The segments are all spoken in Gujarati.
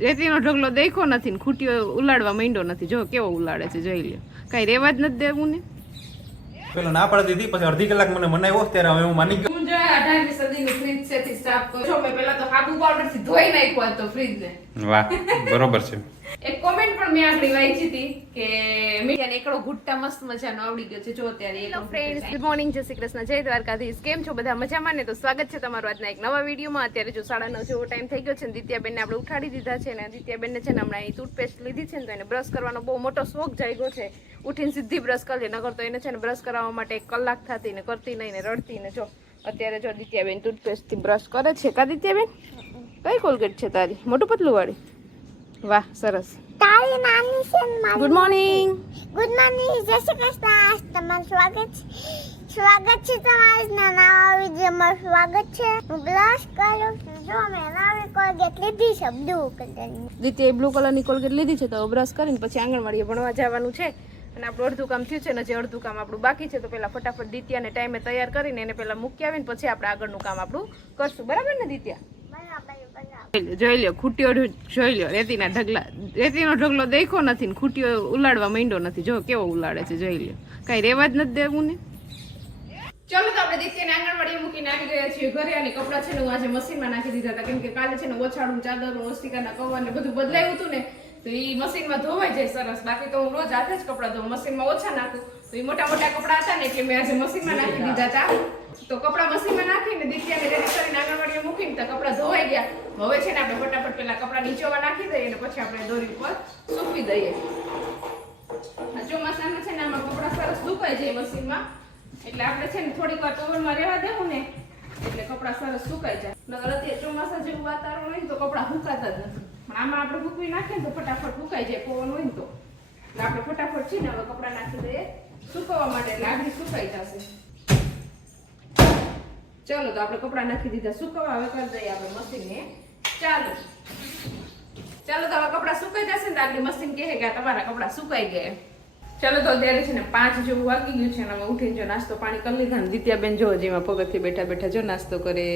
રેતીનો ઢગલો દેખો નથી ને ખૂટીઓ ઉલાડવા માંડ્યો નથી. જો કેવો ઉલાડે છે જોઈ લ્યો. કઈ રેવા જ નથી દેવું ને? પેલો ના પાડી દીધી પછી અડધી કલાક મને મનાવ્યો ત્યારે હવે હું માની ગયો. હું જો અઢારમી સદીનું ફ્રીજ છે થી સ્ટાફ કરો. છો મેં પહેલા તો હાબુ પાવડરથી ધોઈ નાખ્યો તો ફ્રીજ ને. વાહ બરોબર છે. પણ મેં આગળ વાંચી હતી કે મીડિયાને એકડો ગુટ્ટા મસ્ત મજાનો આવડી ગયો છે. જો અત્યારે હેલો ફ્રેન્ડ્સ ગુડ મોર્નિંગ જય શ્રી કૃષ્ણ જય દ્વારકાધીશ. કેમ છો બધા મજામાં ને? તો સ્વાગત છે તમારું આજના એક નવા વિડીયોમાં. અત્યારે જો સાડા નવ જેવો ટાઈમ થઈ ગયો છે ને દિત્યાબેનને આપણે ઉઠાડી દીધા છે ને દિત્યાબેનને છે ને હમણાં એ ટૂથપેસ્ટ લીધી છે ને તો એને બ્રશ કરવાનો બહુ મોટો શોખ જાગ્યો છે. ઉઠીને સીધી બ્રશ કરી નગર તો એને છે ને બ્રશ કરાવવા માટે એક કલાક થતી ને કરતી નહીં ને રડતી ને જો. અત્યારે જો દિત્યાબેન ટૂથપેસ્ટથી બ્રશ કરે છે. કા દિત્યાબેન? કઈ કોલગેટ છે તારી? મોટું પતલું વાળી? વાહ સરસ. તારી નાની છે મારી. ગુડ મોર્નિંગ ગુડ મોર્નિંગ જય શ્રી કૃષ્ણ. તમારું સ્વાગત છે. સ્વાગત છે તમારા નાના વિડીયોમાં. સ્વાગત છે. હું બ્લશ કરું જો મેં નવી કોલગેટ લીધી છે બ્લુ કલરની દિત્યાએ બ્લુ કલરની કોલગેટ લીધી છે તો બ્રશ કરીને પછી આંગણવાડીએ ભણવા જવાનું છે. અને આપણું અડધું કામ થયું છે ને જે અડધું કામ આપણું બાકી છે તો પહેલા ફટાફટ દિત્યાને ટાઈમે તૈયાર કરીને એને પહેલાં મૂકી આવીને પછી આપણે આગળનું કામ આપણું કરશું. બરાબર ને દિત્યા? બરાબર. જોઈ લ્યો, ખૂટીઓ જોઈ લ્યો રેતીના ઢગલા. રેતીનો ઢગલો દેખો નથી ને ખૂટીઓ ઉલાડવા માંડ્યો નથી. જો કેવો ઉલાડે છે જોઈ લ્યો. કઈ રેવા જ નથી દેવું ને? ચલો તો આપણે દિત્યાને આંગણવાડી મૂકીને આવી ગયા છીએ ઘરે અને કપડાં છે ને હું આજે મશીનમાં નાખી દીધા હતા. કેમ કે કાલે છે ને ઓછાડું ચાદર ઓસ્તિકાના કવર ને બધું બદલાયું હતું ને. તો એ મશીનમાં ધોવાઈ જાય સરસ. બાકી તો હું રોજ હાથે જ કપડાં ધોઉં. મશીનમાં ઓછા નાખું. તો એ મોટા મોટા કપડાં હતા ને એટલે મેં આજે મશીનમાં નાખી દીધા હતા તો કપડાં મશીનમાં નાખીને દીકરીને રેડી કરીને આંગણવાડીએ મૂકીને તો કપડાં ધોવાઈ ગયા. હવે છે ને આપણે ફટાફટ પેલા કપડાં નીચોવા નાખી દઈએ અને પછી આપણે દોરી ઉપર સૂકવી દઈએ. ચોમાસામાં છે ને આમાં કપડાં સરસ સુકાઈ જાય મશીનમાં. એટલે આપણે છે ને થોડીક વાર પવનમાં રહેવા દેવું ને એટલે કપડાં સરસ સુકાઈ જાય. નગર અત્યારે ચોમાસા જેવું વાતાવરણ હોય ને તો કપડાં સુકાતા જ નથી. આમાં આપણે ભૂકવી નાખીએ ને તો ફટાફટ ભૂકાઈ જાય, પવન હોય ને તો. આપણે ફટાફટ છે ને હવે કપડાં નાખી દઈએ. સુકવવા માટે લાગણી સુકાઈ જશે. ચાલો તો આપણે કપડાં નાખી દીધા. સુકવવા હવે કરી દઈએ આપણે મશીનને. ચાલો. ચાલો તો હવે કપડાં સુકાઈ જશે ને તો મશીન કહે કે તમારા કપડાં સુકાઈ ગયા. ચાલો તો અત્યારે છે ને પાંચ જેવું વાગી ગયું છે અને અમે ઉઠીને જો નાસ્તો પાણી કરી લીધા ને. દિત્યાબેન જો જેમાં પગથથી બેઠા બેઠા જો નાસ્તો કરે.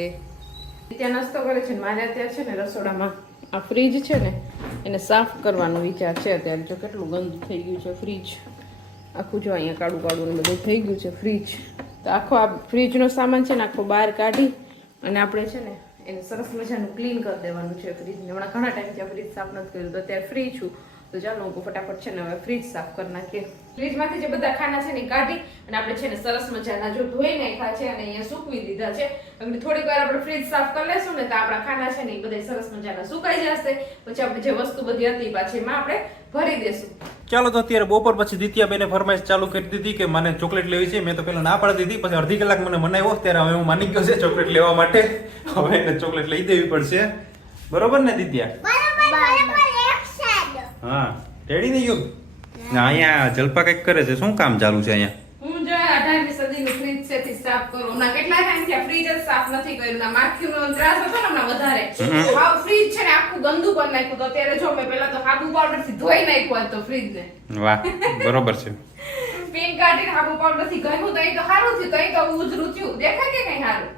દિત્યા નાસ્તો કરે છે ને મારે અત્યારે છે ને રસોડામાં આ ફ્રીજ છે ને, એને સાફ કરવાનો વિચાર છે અત્યારે. જો કેટલું ગંદુ થઈ ગયું છે ફ્રીજ આખું જો અહીંયા કાળું કાળું બધું થઈ ગયું છે ફ્રીજ તો આખો આ ફ્રીજનો સામાન છે ને, આખો બહાર કાઢી અને આપણે છે ને, એને સરસ મજાનું ક્લીન કરી દેવાનું છે ફ્રીજને હમણાં ઘણા ટાઈમથી આ ફ્રીજ સાફ નથી કર્યું, તો અત્યારે ફ્રી છું. તો ચાલો હું ફટાફટ છે ને હવે ફ્રીજ સાફ કરી નાખીએ. ફ્રીજમાંથી જે બધા ખાના છે ને કાઢી અને આપણે છે ને સરસ મજાના જો ધોઈ નાખ્યા છે અને અહીંયા સૂકવી દીધા છે. અને થોડીક વાર આપણે ફ્રીજ સાફ કરી લેશું ને તો આપણા ખાના છે ને એ બધા સરસ મજાના સુકાઈ જશે. પછી આપણે જે વસ્તુ બધી હતી પાછી એમાં આપણે ભરી દેશું. ચાલો તો અત્યારે બપોર પછી દિત્યાબેને ફરમાઈશ ચાલુ કરી દીધી કે મને ચોકલેટ લેવી છે. મેં તો પેલા ના પાડી દીધી પછી અડધી કલાક મને મનાવ્યો. ત્યારે હવે હું માની ગયો છે ચોકલેટ લેવા માટે. હવે એને ચોકલેટ લઈ દેવી પડશે. બરોબર ને દિત્યા? બરાબર બરાબર એક સાઈડ હા રેડી ને ના અહીંયા જલપા કંઈક કરે છે. શું કામ ચાલુ છે અહીંયા? હું જો અઢારમી સદીનું ફ્રીજ છે તે સાફ કરું. હમણાં કેટલા ટાઈમથી આ ફ્રીજ જ સાફ નથી કર્યું. ના માખીનો ત્રાસ હતો ને હમણાં વધારે. હાવ ફ્રીજ છે ને આખું ગંદુ કરી નાખ્યું તો અત્યારે જો મેં પહેલા તો હાબુ પાવડરથી ધોઈ નાખ્યું તો ફ્રીજ ને. વાહ બરોબર છે. પેન કાઢીને હાબુ પાવડરથી ઘણું તો એ તો સારું થયું તો એ તો ઉજરું થયું. દેખાય કે કઈ સારું?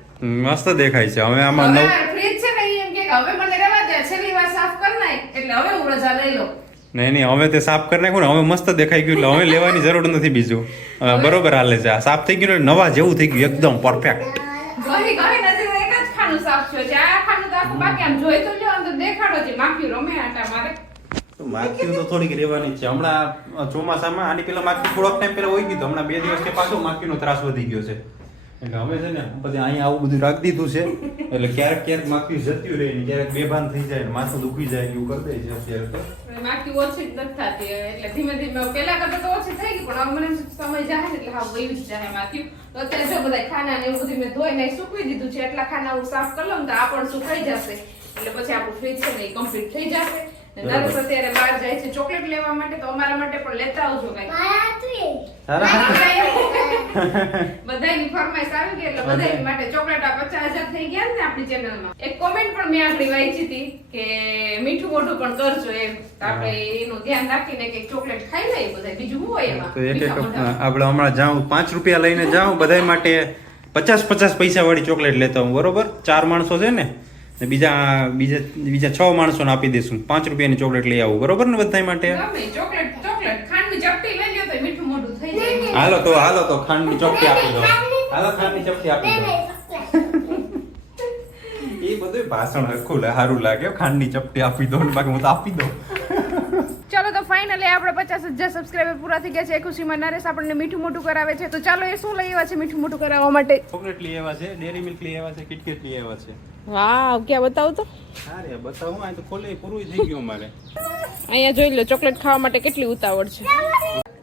મસ્ત દેખાય છે. હવે આમાં નવ ફ્રીજ છે ને એમ કે હવે મને રહેવા દે છેલ્લી વાર સાફ કરી નાખ. એટલે હવે હું રજા લઈ લઉં. નહીં નહીં હવે તે સાફ કરી નાખ્યું ને હવે મસ્ત દેખાઈ ગયું એટલે હવે લેવાની જરૂર નથી બીજું. હવે બરોબર હાલે છે. આ સાફ થઈ ગયું એટલે નવા જેવું થઈ ગયું એકદમ પરફેક્ટ ગઈ ગઈ નજરે એક જ ખાનું સાફ થયું છે આ ખાનું તો આખું બાકી આમ જોઈ તો લ્યો અંદર દેખાડો છે માખી રમે આટા મારે. માખીઓ તો થોડીક રહેવાની છે. હમણાં ચોમાસામાં આની પેલા માખી થોડોક ટાઈમ પેલા હોય ગયું હમણાં બે દિવસથી પાછો માખીનો ત્રાસ વધી ગયો છે. એટલે હવે છે ને પછી અહીંયા આવું બધું રાખી દીધું છે એટલે ક્યારેક ક્યારેક માખી જતી રહે ને ક્યારેક બેભાન થઈ જાય ને માથું દુખી જાય એવું કરી દે છે અત્યારે તો. માખી ઓછી જ નથી થતી એટલે ધીમે ધીમે પેલા કરતા તો ઓછી થઈ ગઈ પણ હવે મને સમય જાય ને એટલે હા વયું જ જાય માખી. તો અત્યારે જો બધા ખાના ને એવું બધું મેં ધોઈને સૂકવી દીધું છે એટલા ખાના હું સાફ કરી લઉં ને તો આ પણ સુકાઈ જશે. એટલે પછી આપણું ફ્રીજ છે ને એ કમ્પ્લીટ થઈ જશે. નરેશ અત્યારે બહાર જાય છે ચોકલેટ લેવા માટે તો અમારા માટે પણ લેતા આવજો કઈ. બધાની ફરમાઈશ આવી ગઈ એટલે બધાની માટે ચોકલેટ આ પચાસ હજાર થઈ ગયા ને આપણી ચેનલમાં. એક કોમેન્ટ પણ મેં આગળ વાંચી હતી કે મીઠું મોઢું પણ કરજો એમ. આપણે એનું ધ્યાન રાખીને કે ચોકલેટ ખાઈ લઈએ બધા બીજું શું હોય એમાં? તો એક એક આપણે હમણાં જાઉં પાંચ રૂપિયા લઈને જાઉં બધા માટે પચાસ પચાસ પૈસા વાળી ચોકલેટ લેતા હું બરોબર? ચાર માણસો છે ને ને બીજા બીજા બીજા છ માણસોને આપી દઈશું પાંચ રૂપિયાની ચોકલેટ લઈ આવું બરોબર ને બધા માટે? ચોકલેટ ચોકલેટ ખાંડની ચપટી લઈ લ્યો તો મીઠું મોઢું થઈ જાય હાલો તો હાલો તો ખાંડની ચપટી આપી દો. હાલો ખાંડની ચપટી આપી દો. એ બધું ભાષણ હરખું સારું લાગે. ખાંડની ચપટી આપી દો ને બાકી હું તો આપી દઉં. ચાલો તો ફાઇનલી આપણે પચાસ હજાર સબસ્ક્રાઈબર પૂરા થઈ ગયા છે. એ ખુશીમાં નરેશ આપણને મીઠું મોટું કરાવે છે. તો ચાલો એ શું લઈ આવ્યા છે મીઠું મોટું કરાવવા માટે? ચોકલેટ લઈ આવ્યા છે ડેરી મિલ્ક લઈ આવ્યા છે કિટકેટ લઈ આવ્યા છે. વાવ ક્યાં બતાવું તો? અરે રે બતાવું આ તો ખોલે પૂરું થઈ ગયું મારે અહીંયા જોઈ લો ચોકલેટ ખાવા માટે કેટલી ઉતાવળ છે.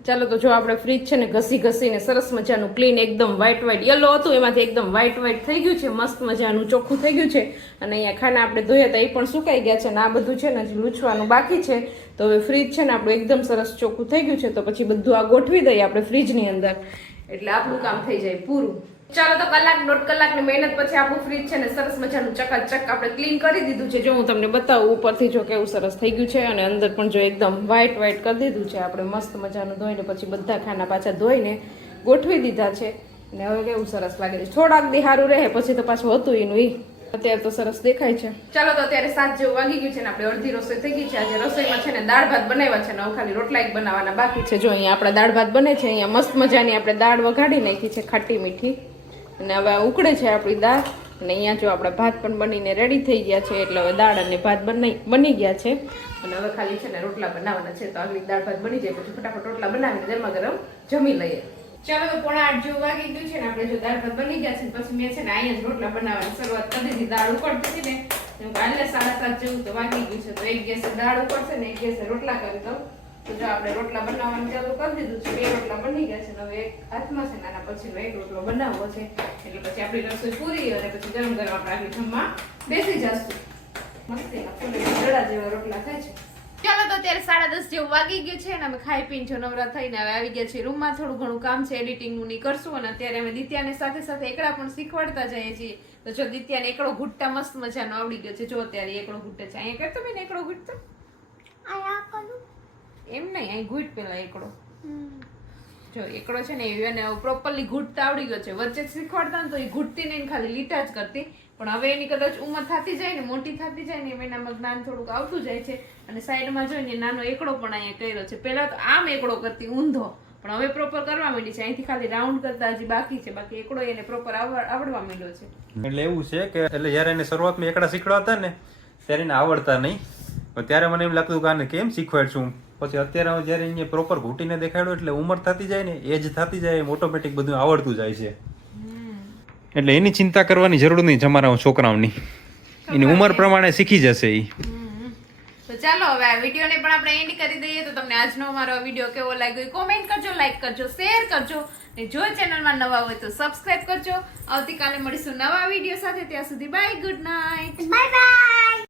ચાલો તો જો આપણે ફ્રીજ છે ને ઘસી ઘસીને સરસ મજાનું ક્લીન એકદમ વ્હાઇટ વ્હાઇટ યલો હતું, એમાંથી એકદમ વ્હાઇટ વ્હાઇટ થઈ ગયું છે, મસ્ત મજાનું ચોખ્ખું થઈ ગયું છે. અને અહીંયા ખાના આપણે ધોયા હતા, એ પણ સુકાઈ ગયા છે અને આ બધું છે ને હજી લૂછવાનું બાકી છે. તો હવે ફ્રીજ છે ને આપણું એકદમ સરસ ચોખ્ખું થઈ ગયું છે, તો પછી બધું આ ગોઠવી દઈએ આપણે ફ્રીજની અંદર. એટલે આપણું કામ થઈ જાય પૂરું. ચાલો તો કલાક, દોઢ કલાકની મહેનત પછી આપણું ફ્રીજ છે ને સરસ મજાનું ચકાચક આપણે ક્લીન કરી દીધું છે. જો હું તમને બતાવું ઉપરથી જો કેવું સરસ થઈ ગયું છે અને અંદર પણ જો એકદમ વ્હાઈટ વ્હાઈટ કરી દીધું છે. આપણે મસ્ત મજાનું ધોઈને પછી બધા ખાના પાછા ધોઈને ગોઠવી દીધા છે. અને હવે કેવું સરસ લાગે છે. થોડાક દી સારું રહે, પછી તો પાછું હતું એનું ઈ અત્યારે તો સરસ દેખાય છે. ચાલો તો અત્યારે સાત જેવું વાગી ગયું છે ને આપણે અડધી રસોઈ થઈ ગઈ છે. આજે રસોઈમાં છે ને દાળ ભાત બનાવ્યા છે ને ખાલી રોટલા એક બનાવવાના બાકી છે. જો અહીંયા આપણા દાળ ભાત બને છે, અહીંયા મસ્ત મજાની આપણે દાળ વઘાડી નાખી છે ખાટી મીઠી. અને હવે ઉકળે છે આપણી દાળ. અને અહીંયા જો આપણા ભાત પણ બનીને રેડી થઈ ગયા છે, એટલે હવે દાળ અને ભાત બની બની ગયા છે. અને હવે ખાલી છે ને રોટલા બનાવવાના છે, તો આગળ દાળ ભાત બની જાય, પછી ફટાફટ રોટલા બનાવીને ગરમા ગરમ જમી લઈએ. ચાલો, તો પોણા આઠ જેવું વાગી ગયું છે ને, આપણે જો દાળ ભાત બની ગયા છે પછી મેં છે ને અહીંયા રોટલા બનાવવાની શરૂઆત કરી દીધી. દાળ ઉકળતી હતી ને કાલે સાડા સાત જેવું તો વાગી ગયું છે, તો એક ગેસે દાળ ઉકળશે ને, એક ગેસે રોટલા કરી દઉં. તો જો આપણે રોટલા બનાવવાનું ચાલુ કરી દીધું છે બે રોટલા બની ગયા છે હવે એક હાથમાં છે નાના પછીનો એક રોટલો બનાવવો છે. એટલે પછી આપણી રસોઈ પૂરી અને પછી ગરમ ગરમ આપણે આગળ જમવા બેસી જશું. જેવા રોટલા થાય છે. ચાલો તો અત્યારે સાડા દસ જેવું વાગી ગયું છે અને અમે ખાઈ પીને જો નવરા થઈને હવે આવી ગયા છીએ રૂમમાં. થોડું ઘણું કામ છે એડિટિંગનું ની કરશું અને અત્યારે અમે દિત્યાને સાથે સાથે એકડા પણ શીખવાડતા જઈએ છીએ. તો જો દિત્યાને એકડો ઘૂંટતા મસ્ત મજાનો આવડી ગયો છે. જો અત્યારે એકડો ઘૂંટે છે. અહીંયા કરતો બેન એકડો ઘૂંટતો? આયા કરું એમ નહીં અહીં ઘૂંટ પેલા એકડો. જો એકડો છે ને એને પ્રોપરલી ઘૂંટતા આવડી ગયો છે. વચ્ચે શીખવાડતા ને તો એ ઘૂંટતી નહીં ખાલી લીટા જ કરતી. પણ હવે એની કદાચ ઉંમર થતી જાય ને મોટી થતી જાય ને એમ એનામાં જ્ઞાન થોડુંક આવતું જાય છે. અને સાઈડમાં જોઈને નાનો એકડો પણ અહીંયા કર્યો છે. પહેલાં તો આમ એકડો કરતી ઊંધો. પણ હવે પ્રોપર કરવા માંડી છે. અહીંથી ખાલી રાઉન્ડ કરતા હજી બાકી છે. બાકી એકડો એને પ્રોપર આવડવા માંડ્યો છે. એટલે એવું છે કે એટલે જ્યારે એને શરૂઆતમાં એકડા શીખવાડતા ને ત્યારે એને આવડતા નહીં. પણ ત્યારે મને એમ લાગતું કે આને કેમ શીખવાડશું? પછી અત્યારે હું જ્યારે અહીંયા પ્રોપર ઘૂંટીને દેખાડ્યો એટલે ઉંમર થતી જાય ને એજ થતી જાય એમ ઓટોમેટિક બધું આવડતું જાય છે. એટલે એની ચિંતા કરવાની જરૂર નહીં તમારા છોકરાઓની. એની ઉંમર પ્રમાણે શીખી જશે એ તો ચાલો હવે આ વિડીયોને પણ આપણે એન્ડ કરી દઈએ તો તમને આજનો અમારો વીડિયો કેવો લાગ્યો કોમેન્ટ કરજો લાઈક કરજો શેર કરજો. અને જો ચેનલમાં નવા હોય તો સબસ્ક્રાઇબ કરજો. આવતીકાલે મળીશું નવા વીડિયો સાથે. ત્યાં સુધી બાય ગુડ નાઇટ બાય